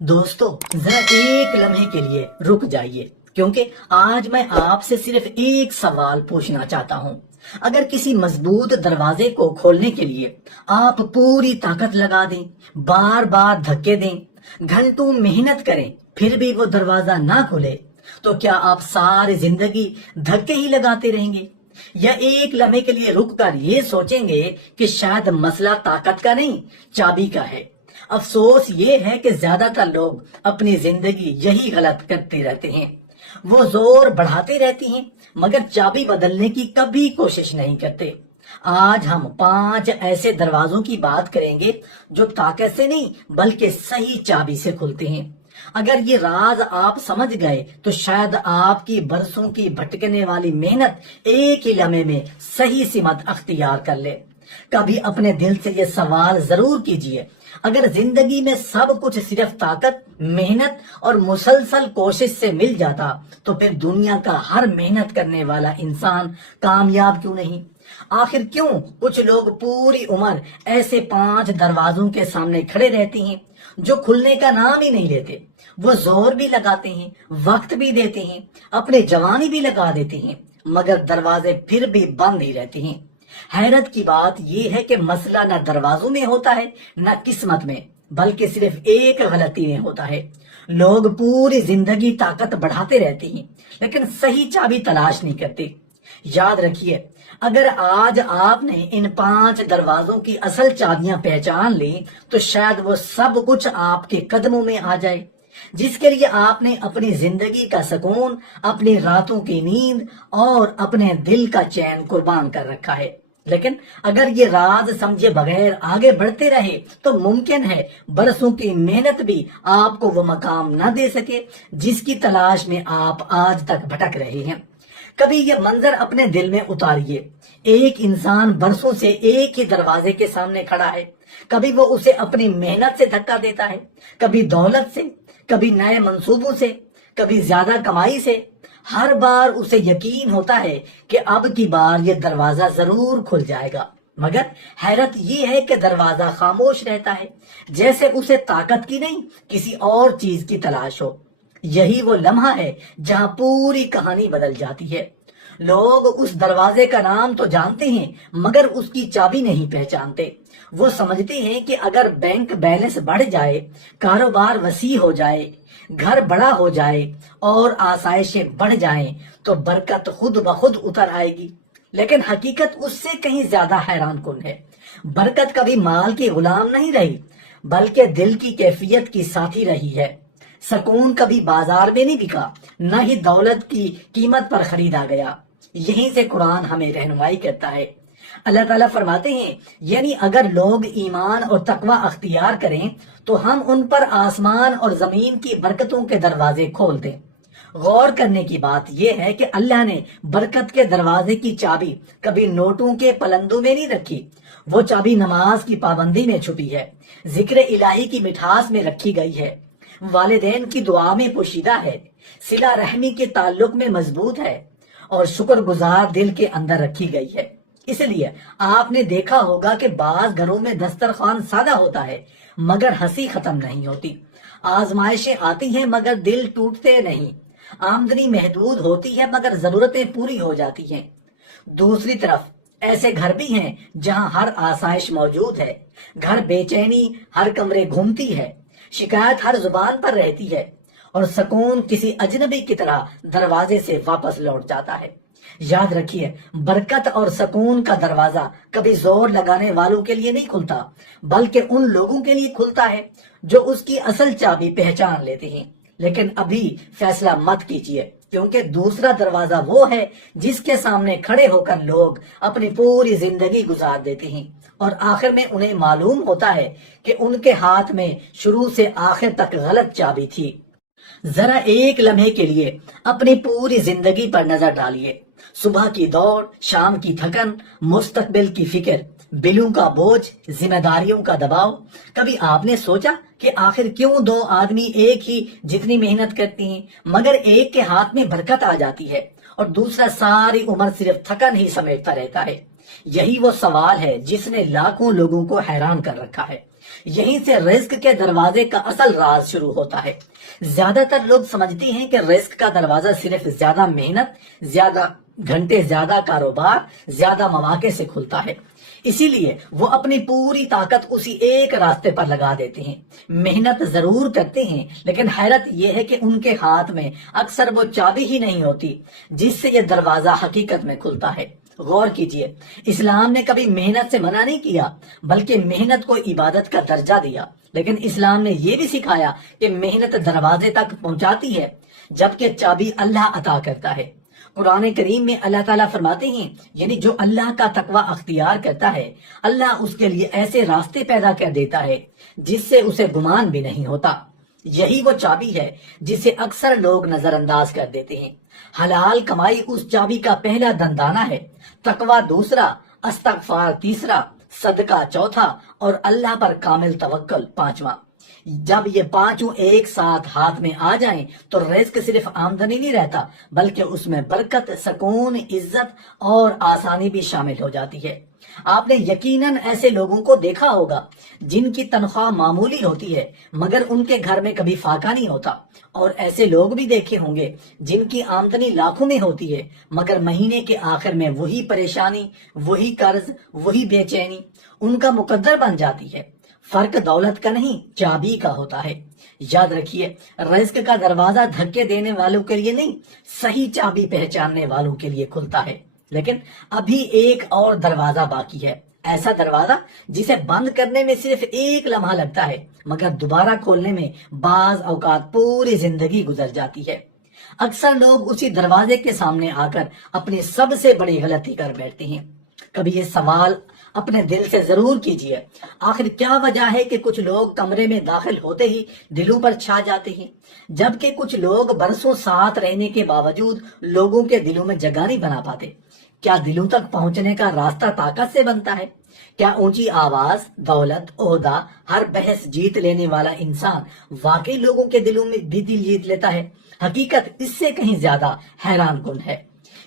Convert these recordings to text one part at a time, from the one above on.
دوستو ذرا ایک لمحے کے لیے رک جائیے، کیونکہ آج میں آپ سے صرف ایک سوال پوچھنا چاہتا ہوں۔ اگر کسی مضبوط دروازے کو کھولنے کے لیے آپ پوری طاقت لگا دیں، بار بار دھکے دیں، گھنٹوں محنت کریں، پھر بھی وہ دروازہ نہ کھلے، تو کیا آپ ساری زندگی دھکے ہی لگاتے رہیں گے؟ یا ایک لمحے کے لیے رک کر یہ سوچیں گے کہ شاید مسئلہ طاقت کا نہیں، چابی کا ہے؟ افسوس یہ ہے کہ زیادہ تر لوگ اپنی زندگی یہی غلط کرتے رہتے ہیں۔ وہ زور بڑھاتے رہتے ہیں مگر چابی بدلنے کی کبھی کوشش نہیں کرتے۔ آج ہم 5 ایسے دروازوں کی بات کریں گے جو طاقت سے نہیں بلکہ صحیح چابی سے کھلتے ہیں۔ اگر یہ راز آپ سمجھ گئے تو شاید آپ کی برسوں کی بھٹکنے والی محنت ایک ہی لمحے میں صحیح سمت اختیار کر لے۔ کبھی اپنے دل سے یہ سوال ضرور کیجئے، اگر زندگی میں سب کچھ صرف طاقت، محنت اور مسلسل کوشش سے مل جاتا تو پھر دنیا کا ہر محنت کرنے والا انسان کامیاب کیوں نہیں؟ آخر کیوں کچھ لوگ پوری عمر ایسے 5 دروازوں کے سامنے کھڑے رہتے ہیں جو کھلنے کا نام ہی نہیں لیتے؟ وہ زور بھی لگاتے ہیں، وقت بھی دیتے ہیں، اپنے جوانی بھی لگا دیتے ہیں، مگر دروازے پھر بھی بند ہی رہتے ہیں۔ حیرت کی بات یہ ہے کہ مسئلہ نہ دروازوں میں ہوتا ہے نہ قسمت میں، بلکہ صرف ایک غلطی میں ہوتا ہے۔ لوگ پوری زندگی طاقت بڑھاتے رہتے ہیں لیکن صحیح چابی تلاش نہیں کرتے۔ یاد رکھیے، اگر آج آپ نے ان 5 دروازوں کی اصل چابیاں پہچان لی تو شاید وہ سب کچھ آپ کے قدموں میں آ جائے، جس کے لیے آپ نے اپنی زندگی کا سکون، اپنی راتوں کی نیند اور اپنے دل کا چین قربان کر رکھا ہے۔ لیکن اگر یہ راز سمجھے بغیر آگے بڑھتے رہے تو ممکن ہے برسوں کی محنت بھی آپ کو وہ مقام نہ دے سکے جس کی تلاش میں آپ آج تک بھٹک رہے ہیں۔ کبھی یہ منظر اپنے دل میں اتاریے، ایک انسان برسوں سے ایک ہی دروازے کے سامنے کھڑا ہے۔ کبھی وہ اسے اپنی محنت سے دھکا دیتا ہے، کبھی دولت سے، کبھی نئے منصوبوں سے، کبھی زیادہ کمائی سے۔ ہر بار اسے یقین ہوتا ہے کہ اب کی بار یہ دروازہ ضرور کھل جائے گا، مگر حیرت یہ ہے کہ دروازہ خاموش رہتا ہے، جیسے اسے طاقت کی نہیں کسی اور چیز کی تلاش ہو۔ یہی وہ لمحہ ہے جہاں پوری کہانی بدل جاتی ہے۔ لوگ اس دروازے کا نام تو جانتے ہیں مگر اس کی چابی نہیں پہچانتے۔ وہ سمجھتے ہیں کہ اگر بینک بیلنس بڑھ جائے، کاروبار وسیع ہو جائے، گھر بڑا ہو جائے اور آسائشیں بڑھ جائیں تو برکت خود بخود اتر آئے گی، لیکن حقیقت اس سے کہیں زیادہ حیران کن ہے۔ برکت کبھی مال کی غلام نہیں رہی بلکہ دل کی کیفیت کی ساتھی رہی ہے۔ سکون کبھی بازار میں نہیں بکا، نہ ہی دولت کی قیمت پر خریدا گیا۔ یہیں سے قرآن ہمیں رہنمائی کرتا ہے۔ اللہ تعالیٰ فرماتے ہیں، یعنی اگر لوگ ایمان اور تقوی اختیار کریں تو ہم ان پر آسمان اور زمین کی برکتوں کے دروازے کھول دیں۔ غور کرنے کی بات یہ ہے کہ اللہ نے برکت کے دروازے کی چابی کبھی نوٹوں کے پلندوں میں نہیں رکھی، وہ چابی نماز کی پابندی میں چھپی ہے، ذکر الہی کی مٹھاس میں رکھی گئی ہے، والدین کی دعا میں پوشیدہ ہے، صلہ رحمی کے تعلق میں مضبوط ہے اور شکر گزار دل کے اندر رکھی گئی ہے۔ اس لیے آپ نے دیکھا ہوگا کہ بعض گھروں میں دسترخوان سادہ ہوتا ہے مگر ہنسی ختم نہیں ہوتی، آزمائشیں آتی ہیں مگر دل ٹوٹتے نہیں، آمدنی محدود ہوتی ہے مگر ضرورتیں پوری ہو جاتی ہیں۔ دوسری طرف ایسے گھر بھی ہیں جہاں ہر آسائش موجود ہے، گھر بے چینی ہر کمرے گھومتی ہے، شکایت ہر زبان پر رہتی ہے اور سکون کسی اجنبی کی طرح دروازے سے واپس لوٹ جاتا ہے۔ یاد رکھیے، برکت اور سکون کا دروازہ کبھی زور لگانے والوں کے لیے نہیں کھلتا بلکہ ان لوگوں کے لیے کھلتا ہے جو اس کی اصل چابی پہچان لیتے ہیں۔ لیکن ابھی فیصلہ مت کیجیے، کیونکہ دوسرا دروازہ وہ ہے جس کے سامنے کھڑے ہو کر لوگ اپنی پوری زندگی گزار دیتے ہیں اور آخر میں انہیں معلوم ہوتا ہے کہ ان کے ہاتھ میں شروع سے آخر تک غلط چابی تھی۔ ذرا ایک لمحے کے لیے اپنی پوری زندگی پر نظر ڈالیے، صبح کی دوڑ، شام کی تھکن، مستقبل کی فکر، بلوں کا بوجھ، ذمہ داریوں کا دباؤ۔ کبھی آپ نے سوچا کہ آخر کیوں 2 آدمی ایک ہی جتنی محنت کرتی ہیں مگر ایک کے ہاتھ میں برکت آ جاتی ہے اور دوسرا ساری عمر صرف تھکن ہی سمیٹتا رہتا ہے؟ یہی وہ سوال ہے جس نے لاکھوں لوگوں کو حیران کر رکھا ہے۔ یہیں سے رزق کے دروازے کا اصل راز شروع ہوتا ہے۔ زیادہ تر لوگ سمجھتے ہیں کہ رزق کا دروازہ صرف زیادہ محنت، زیادہ گھنٹے، زیادہ کاروبار، زیادہ مواقع سے کھلتا ہے۔ اسی لیے وہ اپنی پوری طاقت اسی ایک راستے پر لگا دیتے ہیں، محنت ضرور کرتے ہیں، لیکن حیرت یہ ہے کہ ان کے ہاتھ میں اکثر وہ چابی ہی نہیں ہوتی جس سے یہ دروازہ حقیقت میں کھلتا ہے۔ غور کیجئے، اسلام نے کبھی محنت سے منع نہیں کیا، بلکہ محنت کو عبادت کا درجہ دیا۔ لیکن اسلام نے یہ بھی سکھایا کہ محنت دروازے تک پہنچاتی ہے، جبکہ چابی اللہ عطا کرتا ہے۔ قرآن کریم میں اللہ تعالیٰ فرماتے ہیں، یعنی جو اللہ کا تقوی اختیار کرتا ہے، اللہ اس کے لیے ایسے راستے پیدا کر دیتا ہے جس سے اسے گمان بھی نہیں ہوتا۔ یہی وہ چابی ہے جسے اکثر لوگ نظر انداز کر دیتے ہیں۔ حلال کمائی اس چابی کا پہلا دندانہ ہے، تقوی دوسرا، استغفار تیسرا، صدقہ چوتھا اور اللہ پر کامل توکل پانچواں۔ جب یہ پانچوں ایک ساتھ ہاتھ میں آ جائیں تو رزق صرف آمدنی نہیں رہتا، بلکہ اس میں برکت، سکون، عزت اور آسانی بھی شامل ہو جاتی ہے۔ آپ نے یقیناً ایسے لوگوں کو دیکھا ہوگا جن کی تنخواہ معمولی ہوتی ہے مگر ان کے گھر میں کبھی فاقہ نہیں ہوتا، اور ایسے لوگ بھی دیکھے ہوں گے جن کی آمدنی لاکھوں میں ہوتی ہے مگر مہینے کے آخر میں وہی پریشانی، وہی قرض، وہی بے چینی ان کا مقدر بن جاتی ہے۔ فرق دولت کا نہیں، چابی کا ہوتا ہے۔ یاد رکھیے، رزق کا دروازہ دھکے دینے والوں کے لیے نہیں، صحیح چابی پہچاننے والوں کے لیے کھلتا ہے۔ لیکن ابھی ایک اور دروازہ باقی ہے، ایسا دروازہ جسے بند کرنے میں صرف ایک لمحہ لگتا ہے مگر دوبارہ کھولنے میں بعض اوقات پوری زندگی گزر جاتی ہے۔ اکثر لوگ اسی دروازے کے سامنے آ کر اپنی سب سے بڑی غلطی کر بیٹھتے ہیں۔ کبھی یہ سوال اپنے دل سے ضرور کیجئے، آخر کیا وجہ ہے کہ کچھ لوگ کمرے میں داخل ہوتے ہی دلوں پر چھا جاتے ہیں، جبکہ کچھ لوگ برسوں ساتھ رہنے کے باوجود لوگوں کے دلوں میں جگہ نہیں بنا پاتے؟ کیا دلوں تک پہنچنے کا راستہ طاقت سے بنتا ہے؟ کیا اونچی آواز، دولت، عہدہ، ہر بحث جیت لینے والا انسان واقعی لوگوں کے دلوں میں بھی دل جیت لیتا ہے؟ حقیقت اس سے کہیں زیادہ حیران کن ہے۔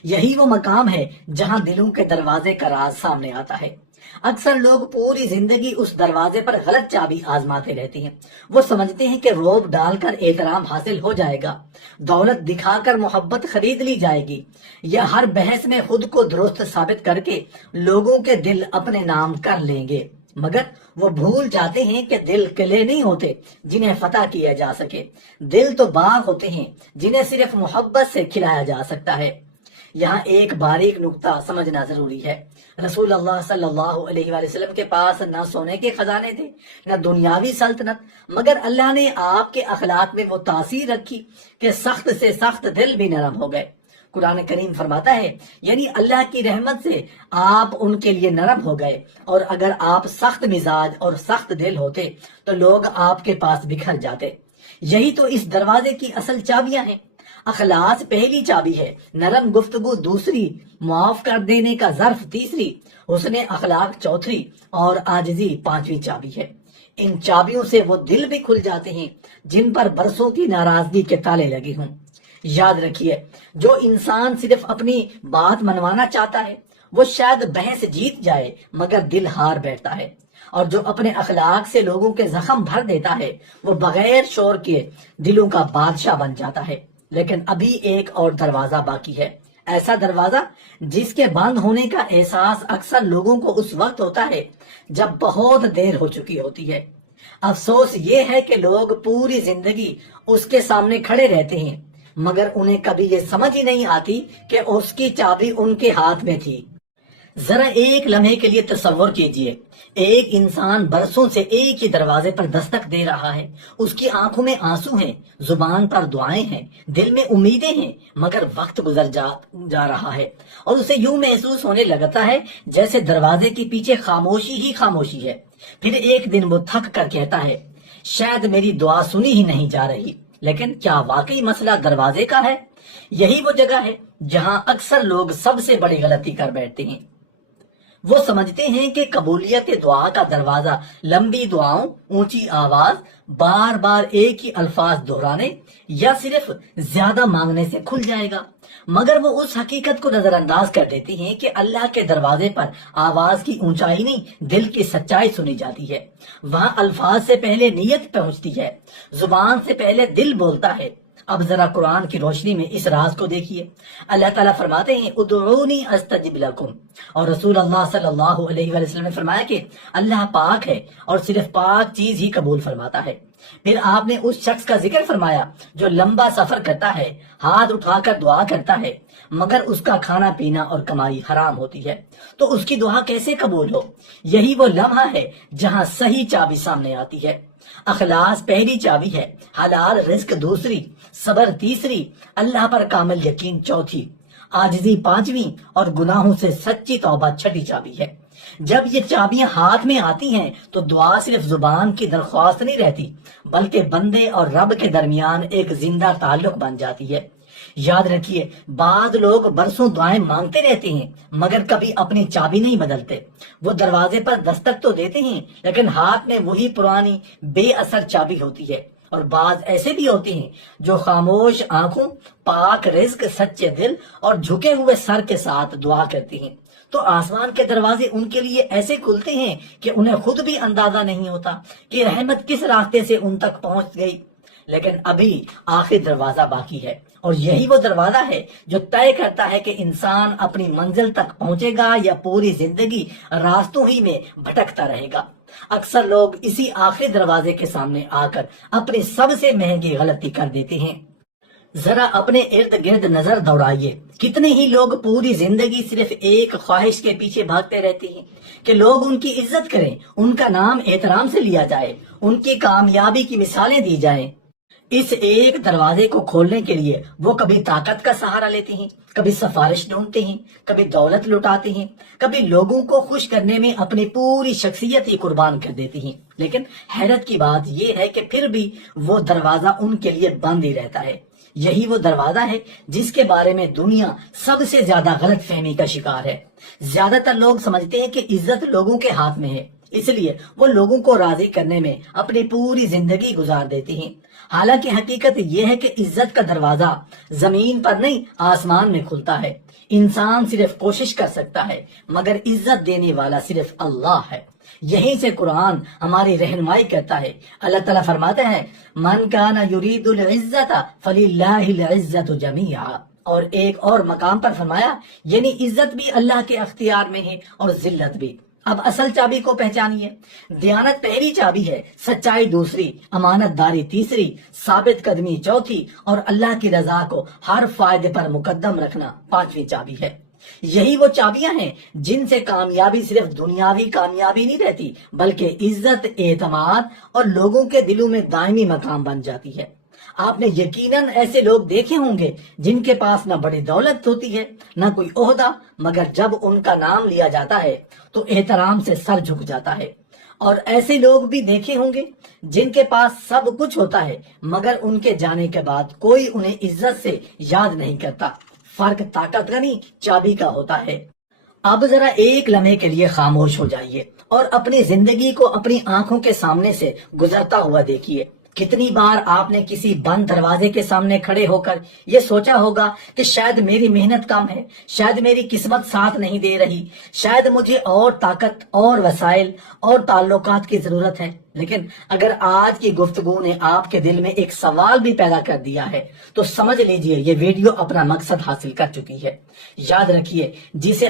یہی وہ مقام ہے جہاں دلوں کے دروازے کا راز سامنے آتا ہے۔ اکثر لوگ پوری زندگی اس دروازے پر غلط چابی آزماتے رہتے ہیں۔ وہ سمجھتے ہیں کہ روب ڈال کر احترام حاصل ہو جائے گا، دولت دکھا کر محبت خرید لی جائے گی، یا ہر بحث میں خود کو درست ثابت کر کے لوگوں کے دل اپنے نام کر لیں گے۔ مگر وہ بھول جاتے ہیں کہ دل قلعے نہیں ہوتے جنہیں فتح کیا جا سکے، دل تو باغ ہوتے ہیں جنہیں صرف محبت سے کھلایا جا سکتا ہے۔ یہاں ایک باریک نقطہ سمجھنا ضروری ہے۔ رسول اللہ صلی اللہ علیہ وآلہ وسلم کے پاس نہ سونے کے خزانے تھے، نہ دنیاوی سلطنت، مگر اللہ نے آپ کے اخلاق میں وہ تاثیر رکھی کہ سخت سے سخت دل بھی نرم ہو گئے۔ قرآن کریم فرماتا ہے، یعنی اللہ کی رحمت سے آپ ان کے لیے نرم ہو گئے، اور اگر آپ سخت مزاج اور سخت دل ہوتے تو لوگ آپ کے پاس بکھر جاتے۔ یہی تو اس دروازے کی اصل چابیاں ہیں۔ اخلاص پہلی چابی ہے، نرم گفتگو دوسری، معاف کر دینے کا ظرف تیسری، حسن اخلاق چوتھی اور عاجزی پانچویں چابی ہے۔ ان چابیوں سے وہ دل بھی کھل جاتے ہیں جن پر برسوں کی ناراضگی کے تالے لگے ہوں۔ یاد رکھیے، جو انسان صرف اپنی بات منوانا چاہتا ہے وہ شاید بحث جیت جائے مگر دل ہار بیٹھتا ہے، اور جو اپنے اخلاق سے لوگوں کے زخم بھر دیتا ہے وہ بغیر شور کے دلوں کا بادشاہ بن جاتا ہے۔ لیکن ابھی ایک اور دروازہ باقی ہے، ایسا دروازہ جس کے بند ہونے کا احساس اکثر لوگوں کو اس وقت ہوتا ہے جب بہت دیر ہو چکی ہوتی ہے۔ افسوس یہ ہے کہ لوگ پوری زندگی اس کے سامنے کھڑے رہتے ہیں مگر انہیں کبھی یہ سمجھ ہی نہیں آتی کہ اس کی چابی ان کے ہاتھ میں تھی۔ ذرا ایک لمحے کے لیے تصور کیجئے، ایک انسان برسوں سے ایک ہی دروازے پر دستک دے رہا ہے، اس کی آنکھوں میں آنسو ہیں، زبان پر دعائیں ہیں، دل میں امیدیں ہیں، مگر وقت گزر جا رہا ہے اور اسے یوں محسوس ہونے لگتا ہے جیسے دروازے کے پیچھے خاموشی ہی خاموشی ہے۔ پھر ایک دن وہ تھک کر کہتا ہے، شاید میری دعا سنی ہی نہیں جا رہی۔ لیکن کیا واقعی مسئلہ دروازے کا ہے؟ یہی وہ جگہ ہے جہاں اکثر لوگ سب سے بڑی غلطی کر بیٹھتے ہیں۔ وہ سمجھتے ہیں کہ قبولیت دعا کا دروازہ لمبی دعاؤں، اونچی آواز، بار بار ایک ہی الفاظ دہرانے یا صرف زیادہ مانگنے سے کھل جائے گا، مگر وہ اس حقیقت کو نظر انداز کر دیتی ہیں کہ اللہ کے دروازے پر آواز کی اونچائی نہیں، دل کی سچائی سنی جاتی ہے۔ وہاں الفاظ سے پہلے نیت پہنچتی ہے، زبان سے پہلے دل بولتا ہے۔ اب ذرا قرآن کی روشنی میں اس راز کو دیکھیے۔ اللہ تعالیٰ فرماتے ہیں ادعونی استجب لکم، اور رسول اللہ صلی اللہ علیہ وسلم نے فرمایا کہ اللہ پاک ہے اور صرف پاک چیز ہی قبول فرماتا ہے۔ پھر آپ نے اس شخص کا ذکر فرمایا جو لمبا سفر کرتا ہے، ہاتھ اٹھا کر دعا کرتا ہے، مگر اس کا کھانا پینا اور کمائی حرام ہوتی ہے، تو اس کی دعا کیسے قبول ہو؟ یہی وہ لمحہ ہے جہاں صحیح چابی سامنے آتی ہے۔ اخلاص پہلی چابی ہے، حلال رزق دوسری، صبر تیسری، اللہ پر کامل یقین چوتھی، عاجزی پانچویں اور گناہوں سے سچی توبہ چھٹی چابی ہے۔ جب یہ چابیاں ہاتھ میں آتی ہیں تو دعا صرف زبان کی درخواست نہیں رہتی، بلکہ بندے اور رب کے درمیان ایک زندہ تعلق بن جاتی ہے۔ یاد رکھیے، بعض لوگ برسوں دعائیں مانگتے رہتے ہیں مگر کبھی اپنی چابی نہیں بدلتے۔ وہ دروازے پر دستک تو دیتے ہیں لیکن ہاتھ میں وہی پرانی بے اثر چابی ہوتی ہے۔ اور بعض ایسے بھی ہوتے ہیں جو خاموش آنکھوں، پاک رزق، سچے دل اور جھکے ہوئے سر کے ساتھ دعا کرتے ہیں، تو آسمان کے دروازے ان کے لیے ایسے کھلتے ہیں کہ انہیں خود بھی اندازہ نہیں ہوتا کہ رحمت کس راستے سے ان تک پہنچ گئی۔ لیکن ابھی آخری دروازہ باقی ہے، اور یہی وہ دروازہ ہے جو طے کرتا ہے کہ انسان اپنی منزل تک پہنچے گا یا پوری زندگی راستوں ہی میں بھٹکتا رہے گا۔ اکثر لوگ اسی آخری دروازے کے سامنے آ کر اپنی سب سے مہنگی غلطی کر دیتے ہیں۔ ذرا اپنے ارد گرد نظر دوڑائیے، کتنے ہی لوگ پوری زندگی صرف ایک خواہش کے پیچھے بھاگتے رہتے ہیں کہ لوگ ان کی عزت کریں، ان کا نام احترام سے لیا جائے، ان کی کامیابی کی مثالیں دی جائیں۔ اس ایک دروازے کو کھولنے کے لیے وہ کبھی طاقت کا سہارا لیتے ہیں، کبھی سفارش ڈھونڈتے ہیں، کبھی دولت لٹاتے ہیں، کبھی لوگوں کو خوش کرنے میں اپنی پوری شخصیت ہی قربان کر دیتے ہیں۔ لیکن حیرت کی بات یہ ہے کہ پھر بھی وہ دروازہ ان کے لیے بند ہی رہتا ہے۔ یہی وہ دروازہ ہے جس کے بارے میں دنیا سب سے زیادہ غلط فہمی کا شکار ہے۔ زیادہ تر لوگ سمجھتے ہیں کہ عزت لوگوں کے ہاتھ میں ہے، اس لیے وہ لوگوں کو راضی کرنے میں اپنی پوری زندگی گزار دیتے ہیں۔ حالانکہ حقیقت یہ ہے کہ عزت کا دروازہ زمین پر نہیں، آسمان میں کھلتا ہے۔ انسان صرف کوشش کر سکتا ہے مگر عزت دینے والا صرف اللہ ہے۔ یہیں سے قرآن ہماری رہنمائی کرتا ہے۔ اللہ تعالیٰ فرماتا ہے من کان یرید العزت فللہ العزت جمیعا، اور ایک اور مقام پر فرمایا یعنی عزت بھی اللہ کے اختیار میں ہے اور ذلت بھی۔ اب اصل چابی کو پہچانیے۔ دیانت پہلی چابی ہے، سچائی دوسری، امانت داری تیسری، ثابت قدمی چوتھی، اور اللہ کی رضا کو ہر فائدے پر مقدم رکھنا پانچویں چابی ہے۔ یہی وہ چابیاں ہیں جن سے کامیابی صرف دنیاوی کامیابی نہیں رہتی بلکہ عزت، اعتماد اور لوگوں کے دلوں میں دائمی مقام بن جاتی ہے۔ آپ نے یقیناً ایسے لوگ دیکھے ہوں گے جن کے پاس نہ بڑی دولت ہوتی ہے نہ کوئی عہدہ، مگر جب ان کا نام لیا جاتا ہے تو احترام سے سر جھک جاتا ہے۔ اور ایسے لوگ بھی دیکھے ہوں گے جن کے پاس سب کچھ ہوتا ہے مگر ان کے جانے کے بعد کوئی انہیں عزت سے یاد نہیں کرتا۔ فرق طاقت کا نہیں، چابی کا ہوتا ہے۔ اب ذرا ایک لمحے کے لیے خاموش ہو جائیے اور اپنی زندگی کو اپنی آنکھوں کے سامنے سے گزرتا ہوا دیکھیے۔ کتنی بار آپ نے کسی بند دروازے کے سامنے کھڑے ہو کر یہ سوچا ہوگا کہ شاید میری محنت کم ہے، شاید میری قسمت ساتھ نہیں دے رہی، شاید مجھے اور طاقت اور وسائل اور تعلقات کی ضرورت ہے۔ لیکن اگر آج کی گفتگو نے آپ کے دل میں ایک سوال بھی پیدا کر دیا ہے تو سمجھ لیجئے یہ ویڈیو اپنا مقصد حاصل کر چکی ہے۔ یاد رکھیے، جسے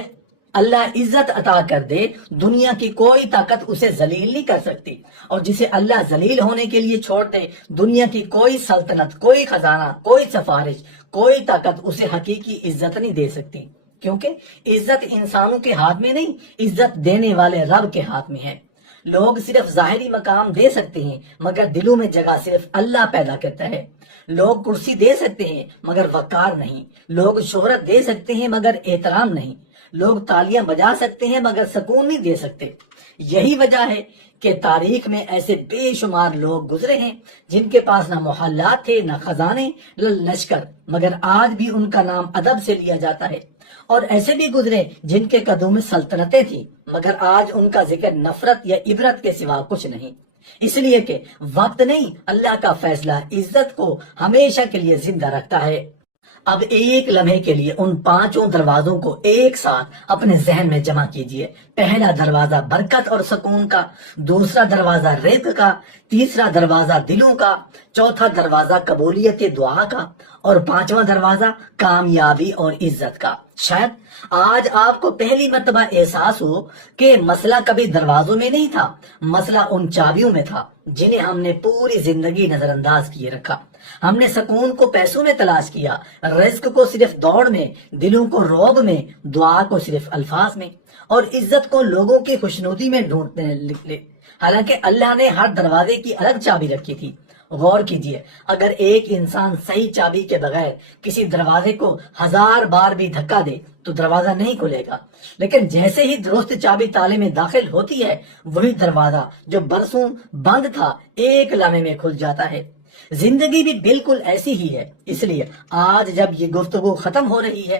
اللہ عزت عطا کر دے دنیا کی کوئی طاقت اسے ذلیل نہیں کر سکتی، اور جسے اللہ ذلیل ہونے کے لیے چھوڑ دے دنیا کی کوئی سلطنت، کوئی خزانہ، کوئی سفارش، کوئی طاقت اسے حقیقی عزت نہیں دے سکتی، کیونکہ عزت انسانوں کے ہاتھ میں نہیں، عزت دینے والے رب کے ہاتھ میں ہے۔ لوگ صرف ظاہری مقام دے سکتے ہیں مگر دلوں میں جگہ صرف اللہ پیدا کرتا ہے۔ لوگ کرسی دے سکتے ہیں مگر وقار نہیں، لوگ شہرت دے سکتے ہیں مگر احترام نہیں، لوگ تالیاں بجا سکتے ہیں مگر سکون نہیں دے سکتے۔ یہی وجہ ہے کہ تاریخ میں ایسے بے شمار لوگ گزرے ہیں جن کے پاس نہ محلات تھے، نہ خزانے، نہ لشکر، مگر آج بھی ان کا نام ادب سے لیا جاتا ہے۔ اور ایسے بھی گزرے جن کے قدوں میں سلطنتیں تھیں، مگر آج ان کا ذکر نفرت یا عبرت کے سوا کچھ نہیں، اس لیے کہ وقت نہیں، اللہ کا فیصلہ عزت کو ہمیشہ کے لیے زندہ رکھتا ہے۔ اب ایک لمحے کے لیے ان پانچوں دروازوں کو ایک ساتھ اپنے ذہن میں جمع کیجئے۔ پہلا دروازہ برکت اور سکون کا، دوسرا دروازہ رزق کا، تیسرا دروازہ دلوں کا، چوتھا دروازہ قبولیت دعا کا، اور پانچواں دروازہ کامیابی اور عزت کا۔ شاید آج آپ کو پہلی مرتبہ احساس ہو کہ مسئلہ کبھی دروازوں میں نہیں تھا، مسئلہ ان چابیوں میں تھا جنہیں ہم نے پوری زندگی نظر انداز کیے رکھا۔ ہم نے سکون کو پیسوں میں تلاش کیا، رزق کو صرف دوڑ میں، دلوں کو رعب میں، دعا کو صرف الفاظ میں، اور عزت کو لوگوں کی خوشنودی میں ڈھونڈنے نکلے، حالانکہ اللہ نے ہر دروازے کی الگ چابی رکھی تھی۔ غور کیجئے، اگر ایک انسان صحیح چابی کے بغیر کسی دروازے کو 1000 بار بھی دھکا دے تو دروازہ نہیں کھلے گا، لیکن جیسے ہی درست چابی تالے میں داخل ہوتی ہے، وہی دروازہ جو برسوں بند تھا ایک لمحے میں کھل جاتا ہے۔ زندگی بھی بالکل ایسی ہی ہے، اس لیے آج جب یہ گفتگو ختم ہو رہی ہے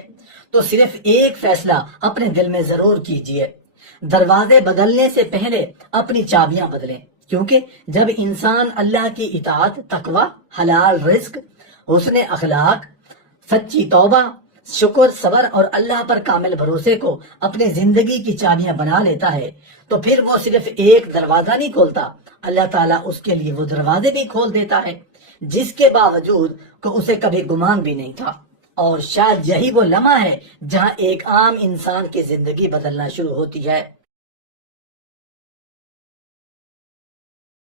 تو صرف ایک فیصلہ اپنے دل میں ضرور کیجئے، دروازے بدلنے سے پہلے اپنی چابیاں بدلیں، کیونکہ جب انسان اللہ کی اطاعت، تقوی، حلال رزق، حسن اخلاق، سچی توبہ، شکر، صبر اور اللہ پر کامل بھروسے کو اپنے زندگی کی چابیاں بنا لیتا ہے تو پھر وہ صرف ایک دروازہ نہیں کھولتا، اللہ تعالیٰ اس کے لیے وہ دروازے بھی کھول دیتا ہے جس کے باوجود کہ اسے کبھی گمان بھی نہیں تھا۔ اور شاید یہی وہ لمحہ ہے جہاں ایک عام انسان کی زندگی بدلنا شروع ہوتی ہے۔